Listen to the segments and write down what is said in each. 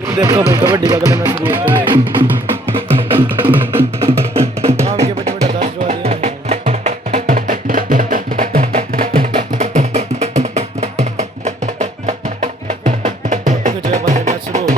देखो भाई कबड्डी का करना शुरू होते हैं काम के बड़े बड़े दर्ज वाले हैं कुछ जगह पर मैच शुरू हो गया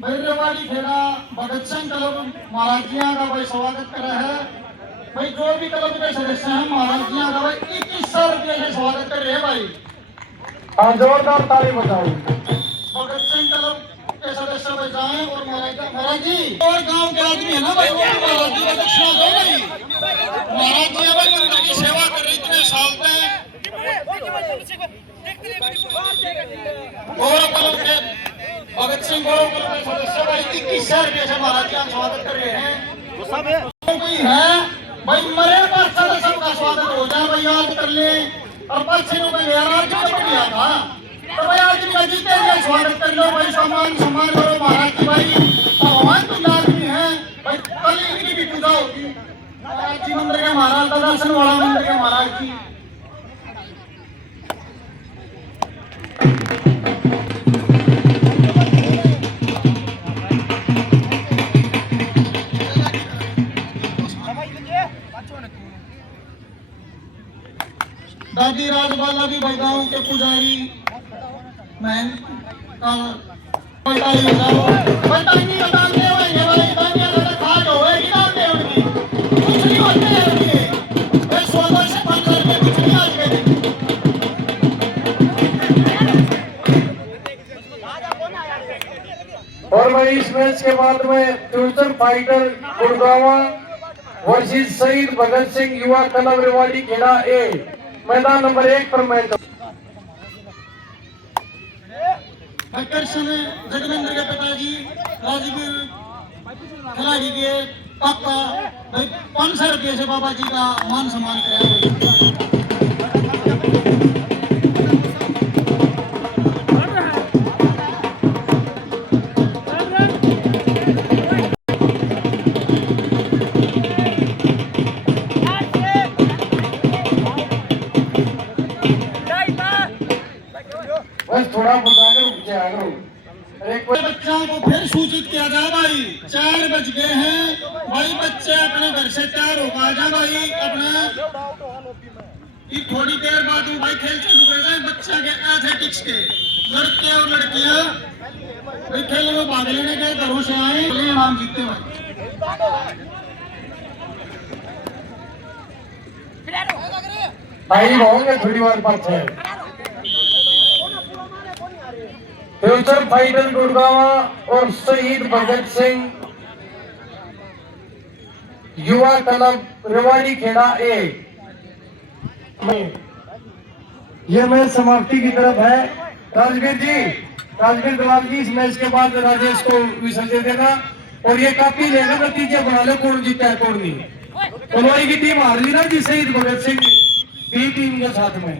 भैरवाड़ी खेड़ा भगत सिंह क्लब महाराजिया का भाई स्वागत कर रहा है। भाई जो भी क्लब के सदस्य हैं महाराजिया का भाई 2100 रुपये से स्वागत कर रहे हैं भाई। हाँ जोरदार ताली बजाओ। भगत सिंह क्लब के सदस्य भाई जाएं और महाराज जी और गांव के आदमी है ना भाई वो भी महाराज जी का दक्षिणा दो भाई। महाराज जी भाई मंदिर की सेवा कर रहे इतने साल से गौरव क्लब के भगत सिंह गौरव क्लब के सदस्य भाई 2100 रुपये से महाराज जी हम स्वागत कर रहे हैं। कोई है भाई मरे पर सबका स्वागत हो जाए भाई याद कर ले और 500 रुपये यार जो बढ़िया था तो भाई आज भी जीते हैं स्वागत कर लो भाई सम्मान सम्मान करो महाराज जी भाई भगवान तुम आदमी है भाई कल इनकी भी पूजा होगी महाराज जी मंदिर के महाराज का दर्शन वाला मंदिर के महाराज जी दादी राजबाला भी भाई गाँव के पुजारी मैं और भाई इस मैच के बाद में फ्यूचर फाइटर गुड़गांव वर्सेस शहीद भगत सिंह युवा क्लब रेवाड़ी खेड़ा ए मैदान नंबर 1 पर मैच आकर्षण जगमेंद्र के पिताजी राजवीर खिलाड़ी के पापा 500 रुपये से बाबा जी का मान सम्मान कराया। बस थोड़ा बताकर रुक जाए बच्चों को फिर सूचित किया जाए भाई 4 बज गए हैं भाई बच्चे अपने घर से तैयार होगा जा भाई अपना थोड़ी देर बाद भाई खेल चालू कर जाए बच्चा के एथलेटिक्स के लड़के और लड़कियां भाई खेल में भाग लेने के घरों से आए इनाम जीतते भाई होंगे थोड़ी बार बात है। फ्यूचर फाइटर गुड़गांव और शहीद भगत सिंह युवा क्लब रेवाड़ी खेड़ा ए ये मैच समाप्ति की तरफ है। राजवीर दलाल जी इस मैच के बाद राजेश को विसर्जन देना और ये काफी लेना नतीजे बना लो कौन जीता है कौन नहीं। तलवारी की टीम हार ली ना जी शहीद भगत सिंह बी टीम के साथ में।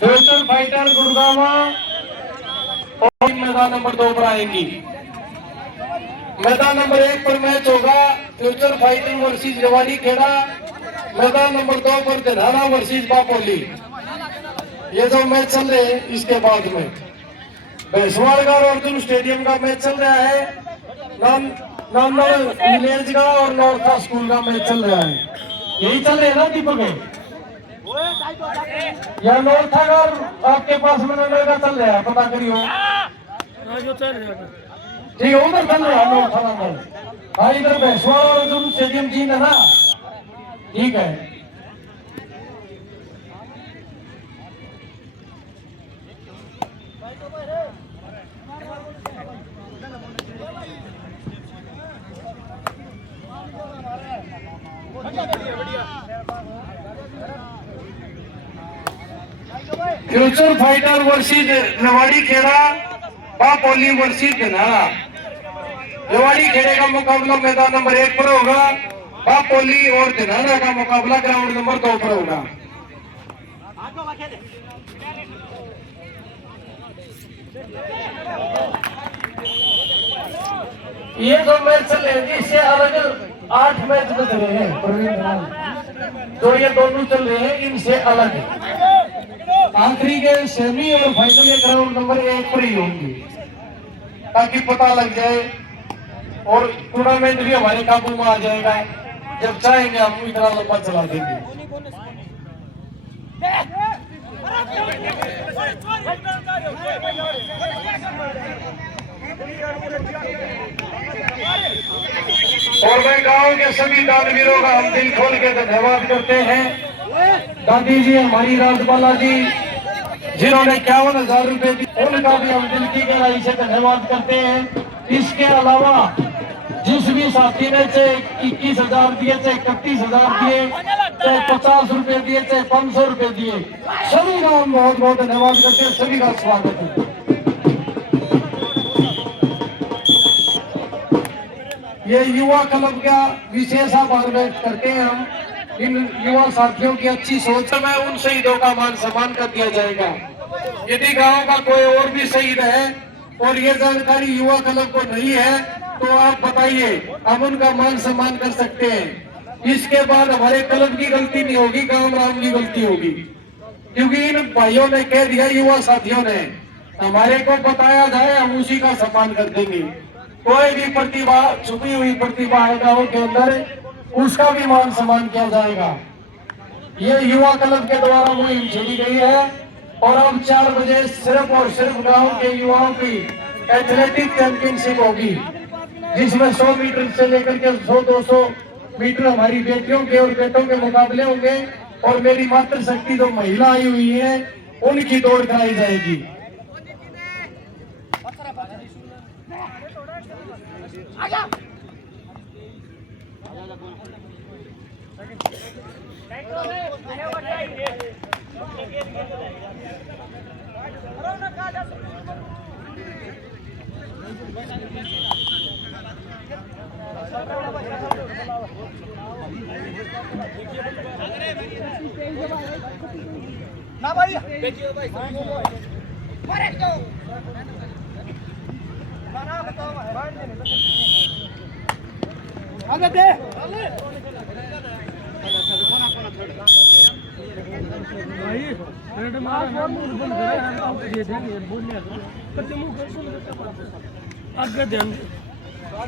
फ्यूचर फाइटर गुड़गांव और मैदान नंबर 2 पर आएंगी। मैदान नंबर 1 पर मैच होगा future fighter versus Rewari Khera. मैदान नंबर 2 पर धनारा वर्सेस बापोली। ये जो मैच चल रहे हैं इसके बाद में भैंसवाड़गढ़ अर्जुन स्टेडियम का मैच चल रहा है। नामनगर विलेज का और नौरथा स्कूल का मैच चल रहा है। यही चल रहे हैं ना दीपक? या नौरथा का आपके पास मनोनगर का चल रहा है, पता करियो। ठीक है, उधर चल रहा है नौरथा का। हाँ, इधर भैंसवाड़ा अर्जुन स्टेडियम जी है ना? ठीक है। Future fighter versus Rewari Kheda, Bapoli versus Dhanara. Rewari खेड़े का मुकाबला मैदान नंबर 1 पर होगा। बापोली और धनारा का मुकाबला ग्राउंड नंबर 2 पर होगा। ये जो मैच चल रहे हैं इससे अलग 8 मैच बच रहे हैं जो ये दोनों चल रहे हैं, इनसे अलग है। आखिरी के सेमी और फाइनल ये ग्राउंड नंबर 1 पर ही होंगे ताकि पता लग जाए और टूर्नामेंट भी हमारे काबू में आ जाएगा। जब चाहेंगे हम इतना लंबा चला देंगे। और मैं गांव के सभी दानवीरों का हम दिल खोल के धन्यवाद करते हैं। गांधी जी, हमारी राजबाला जी जिन्होंने 51,000 रुपए दिए, उनका भी हम दिल की गहराई से धन्यवाद करते हैं। इसके अलावा जिस भी साथी ने चाहे 21,000 दिए, चाहे 31,000 दिए, चाहे 50 रुपए दिए, चाहे 500 रुपए दिए, सभी का हम बहुत बहुत धन्यवाद करते हैं। सभी का स्वागत है। ये युवा क्लब का विशेष आभार व्यक्त करते हैं हम। इन युवा साथियों की अच्छी सोच में उन शहीदों का मान सम्मान कर दिया जाएगा। यदि गांव का कोई और भी शहीद है और ये जानकारी युवा क्लब को नहीं है तो आप बताइए, हम उनका मान सम्मान कर सकते हैं। इसके बाद हमारे क्लब की गलती नहीं होगी, गांव राम की गलती होगी, क्योंकि इन भाइयों ने कह दिया, युवा साथियों ने हमारे को बताया जाए, हम उसी का सम्मान कर देंगे। कोई भी प्रतिभा, छुपी हुई प्रतिभा है गाँव के अंदर, उसका भी मान सम्मान किया जाएगा। ये युवा क्लब के द्वारा मुहिम छेड़ी गई है और अब 4 बजे सिर्फ और सिर्फ गांव के युवाओं की एथलेटिक चैंपियनशिप होगी, जिसमें 100 मीटर से लेकर के 100-200 मीटर हमारी बेटियों के और बेटों के मुकाबले होंगे और मेरी मातृशक्ति जो महिला आई हुई है उनकी दौड़ कराई जाएगी। ना भाई देखिए भाई ना बताओ आगे दे भाई रेड मारा मुंह बंद करा हम ये देंगे बोलने करते मुंह कर सुन आगे ध्यान हां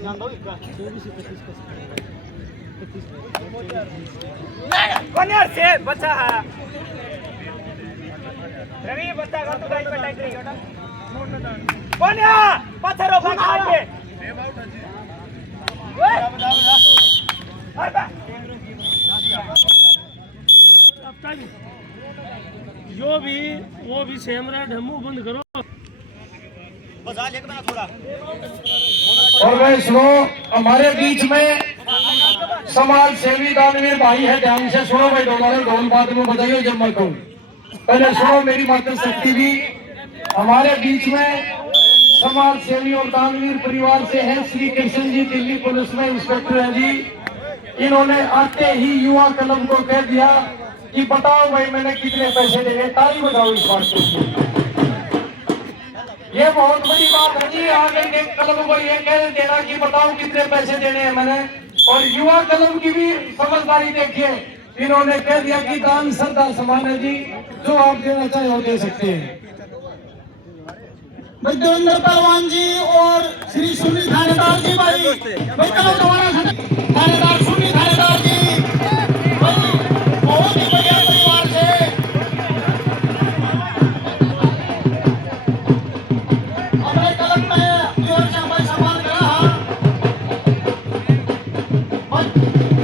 ध्यान दो इसका 24 25 का कौन यार से बच्चा है रवि बच्चा का तो गाइड पे टाइट रही है कौन यार पत्थरों का काट के ओए जो भी वो भी सेम रहा ढम्मू बंद करो बजा लेके बना थोड़ा और भाई सुनो, हमारे बीच में समाज सेवी दानवीर भाई है, ध्यान से सुनो भाई। ढोल बाद में बताइए जब मैं कहूँ, पहले सुनो मेरी मातृ शक्ति भी। हमारे बीच में समाज सेवी और दानवीर परिवार से है श्री कृष्ण जी, दिल्ली पुलिस में इंस्पेक्टर है जी। इन्होंने आते ही युवा क्लब को कह दिया कि बताओ भाई मैंने कितने पैसे देने, ताली बजाओ इस बात के। ये बहुत बड़ी बात है जी, आगे के क्लब को ये कह देना कि बताओ कितने पैसे देने हैं मैंने। और युवा क्लब की भी समझदारी देखिए, इन्होंने कह दिया कि दान श्रद्धा समान है जी, जो आप देना चाहे वो दे सकते हैं। भाई देवेंद्र पहलवान जी और श्री सुनील थानेदार जी, भाई क्लब दोबारा थानेदार सुनील थानेदार जी, भाई बहुत ही बढ़िया परिवार से हमारे क्लब में जोर से भाई सम्मान करा।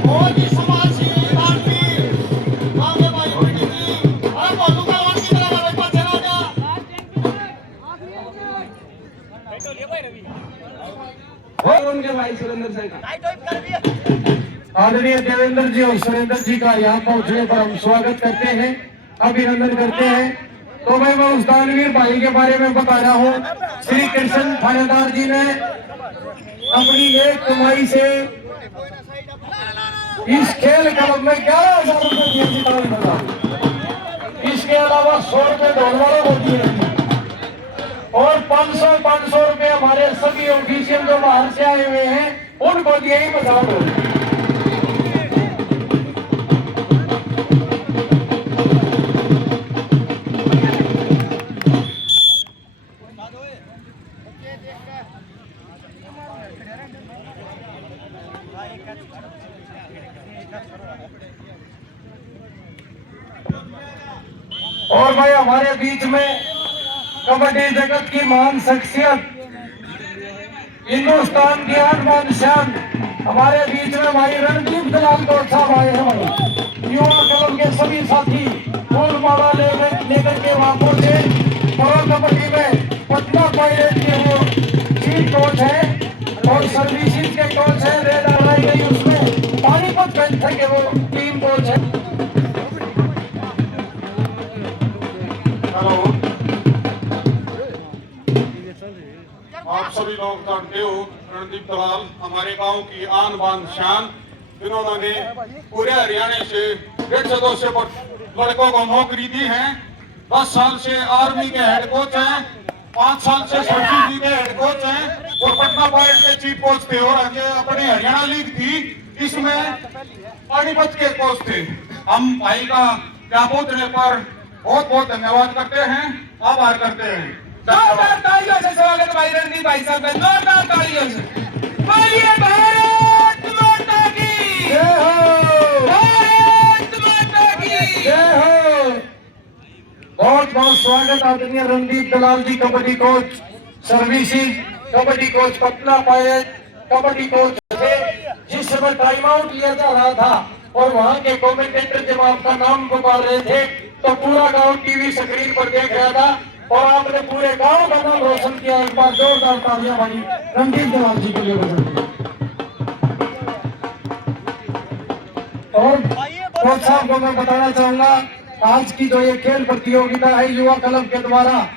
बहुत ही समाज सेवी दानवीर आगे भाई बेटी जी, अरे बहुत पहलवान की तरह भाई पास चला जा। उनके भाई सुरेंद्र सिंह आदरणीय देवेंद्र जी और सुरेंद्र जी का यहाँ पहुँचने पर हम स्वागत करते हैं, अभिनंदन करते हैं। तो मैं उस दानवीर भाई के बारे में बता रहा हूँ। श्री कृष्ण थानेदार जी ने अपनी एक कमाई से इस खेल क्लब में 11,000 रुपए दिए जी। इसके अलावा 100 रुपए ढोल वालों को दिए और 500 रुपए हमारे सभी ऑफिशियल जो बाहर से आए हुए हैं उनको दिए ही बचा दो। और भाई हमारे बीच में कबड्डी जगत की महान शख्सियत, हिंदुस्तान की आन शान, हमारे बीच में भाई रणदीप दलाल को साहब आए हैं। भाई युवा क्लब के सभी साथी फूल माला लेकर के वहां पहुंचे। प्रो कबड्डी में पटना पायरेट के वो चीफ कोच है और सर्विसेज के कोच है, रेड हटाई गई उसमें पानीपत पैंथर के वो टीम कोच है। हेलो, आप सभी लोग जानते हो रणदीप दलाल हमारे गांव की आन बान शान, जिन्होंने पूरे हरियाणा से 150 लड़कों को नौकरी दी है। 10 साल से आर्मी के हेड कोच हैं, 5 साल से सर्विस के हेड कोच हैं और पटना पायरेट के चीफ कोच थे। और अपनी हरियाणा लीग थी, इसमें पानीपत के कोच थे। हम भाई का क्या पहुंचने पर बहुत बहुत धन्यवाद करते हैं, आभार करते हैं। जोरदार तालियों से स्वागत भाई रणदीप भाई साहब का, जोरदार तालियों से। बोलिए भारत माता की जय हो, भारत माता की जय हो। बहुत बहुत स्वागत आदरणीय Randeep Dalal ji, kabaddi coach services, kabaddi coach Patna pirate, kabaddi coach थे। जिस समय टाइम आउट लिया जा रहा था और वहाँ के कमेंटेटर जब आपका नाम पुकार रहे थे तो पूरा गांव टीवी स्क्रीन पर देख रहा था और आपने पूरे गांव का नाम रोशन किया। एक बार जोरदार तालियां भाई रणदीप दलाल जी के लिए बजाइए। और कोच साहब को मैं बताना चाहूंगा, आज की जो ये खेल प्रतियोगिता है युवा क्लब के द्वारा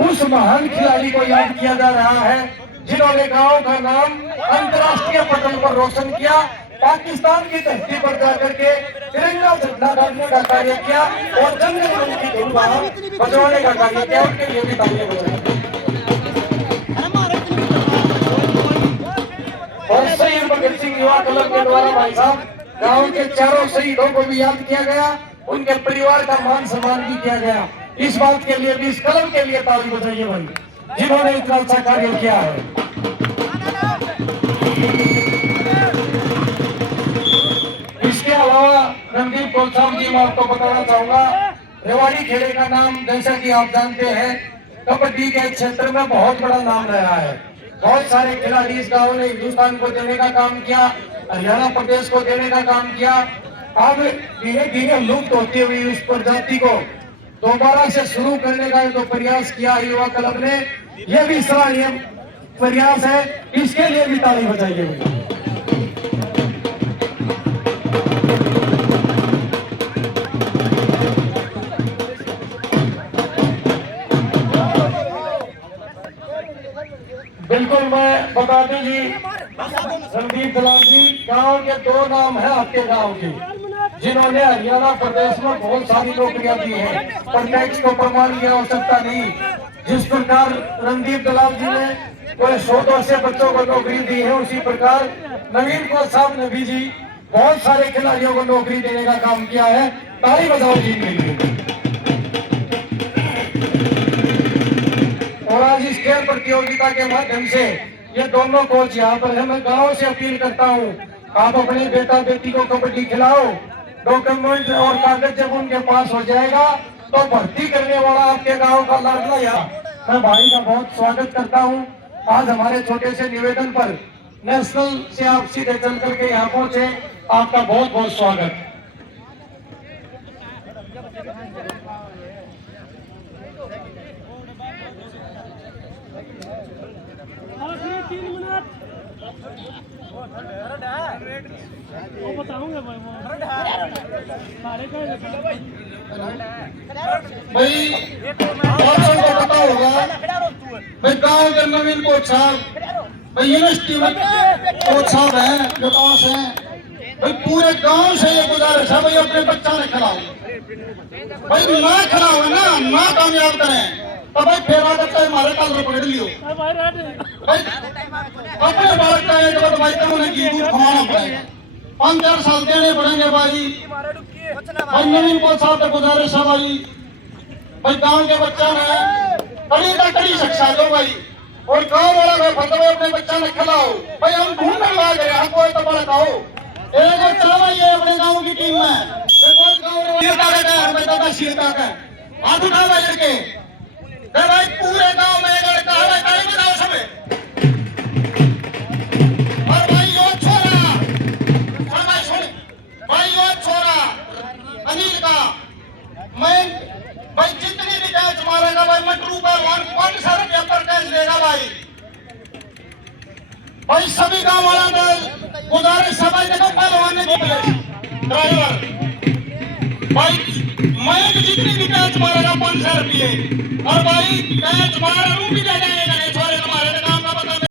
उस महान खिलाड़ी को याद किया जा रहा है जिन्होंने गांव का नाम अंतर्राष्ट्रीय पटल पर रोशन किया, पाकिस्तान की धरती पर जाकर के तिरंगा झंडा गाड़ने का कार्य किया और जंग जंग की धुन बजवाने का कार्य किया। उनके लिए भी तालियां बजाएं। और शहीद भगत सिंह युवा क्लब के द्वारा भाई साहब गांव के चारों शहीदों को भी याद किया गया, उनके परिवार का मान सम्मान भी किया गया। इस बात के लिए भी इस क्लब के लिए ताली बजाइए भाई, जिन्होंने इतना अच्छा कार्य किया है। जी मैं आपको बताना चाहूंगा, रेवाड़ी खेड़े का नाम जैसा कि आप जानते हैं कबड्डी के क्षेत्र में बहुत बड़ा नाम रहा है। बहुत सारे खिलाड़ी इस गांव ने हिंदुस्तान को देने का काम किया, हरियाणा प्रदेश को देने का काम किया। अब धीरे धीरे लुप्त होती हुई उस प्रजाति को दोबारा से शुरू करने का जो प्रयास किया युवा क्लब ने, यह भी सराहनीय प्रयास है। इसके लिए भी ताली बजाइए। बिल्कुल मैं बता दूं जी, रणदीप दलाल जी, गांव के दो नाम है आपके गांव के, जिन्होंने हरियाणा प्रदेश में बहुत सारी नौकरियां दी हैं, पर टैक्स को प्रमाण की आवश्यकता नहीं। जिस प्रकार रणदीप दलाल जी ने कोई 100 से बच्चों को नौकरी दी है, उसी प्रकार नवीन कोच साहब नबी जी बहुत सारे खिलाड़ियों को नौकरी देने का काम किया है। ताली बजाओ जी के लिए। और आज इस खेल प्रतियोगिता के माध्यम से ये दोनों कोच यहाँ पर है। मैं गाँव से अपील करता हूँ, आप अपने बेटा बेटी को कबड्डी खिलाओ। डॉक्यूमेंट और कागज जब उनके पास हो जाएगा तो भर्ती करने वाला आपके गांव का लाडला यहाँ। मैं भाई का बहुत स्वागत करता हूँ। आज हमारे छोटे से निवेदन पर नेशनल से आप सीधे चल करके यहाँ पहुंचे, आपका बहुत बहुत स्वागत। आखिरी 3 मिनट वो बताऊंगा भाई, वो सारे का भाई आपको पता होगा भाई गांव के नवीन कोच साहब, भाई यूनिवर्सिटी में कोच साहब हैं, विकास हैं, भाई पूरे गांव से ये गुजारिश है भाई अपने बच्चा ने खिलाओ। भाई ना खिलाओ ना कामयाब करें तो भाई फेरा करता हमारे कल पकड़ लियो। भाई अपने बालक का एक बार भाई उन्हें घी दूध खवाना पड़ेगा, 5-4 साल देने पड़ेंगे भाई। भाई नवीन कोच साहब से गुजारिश है भाई गांव के बच्चा ने कड़ी शिक्षा दो भाई, और गांव वाला भाई फतवा अपने बच्चा ने खिलाओ। भाई हम ढूंढने लगे हमको तो बड़ा कहो एक बच्चा भाई ये अपने गांव की टीम में हाथ उठा भाई लड़के भाई पूरे गांव में एक लड़का है भाई बताओ सब। और भाई यो छोरा भाई यो छोरा अनिल का मैं भाई जितनी भी कैच मारेगा भाई मटरू का 500 रुपया पर कैच देगा भाई। भाई सभी गांव वाला ने गुजारिश सभी देखो पहलवान ने ड्राइवर भाई मैं जितनी भी कैच मारेगा 500 रुपये, और भाई कैच मारा भी दे जाए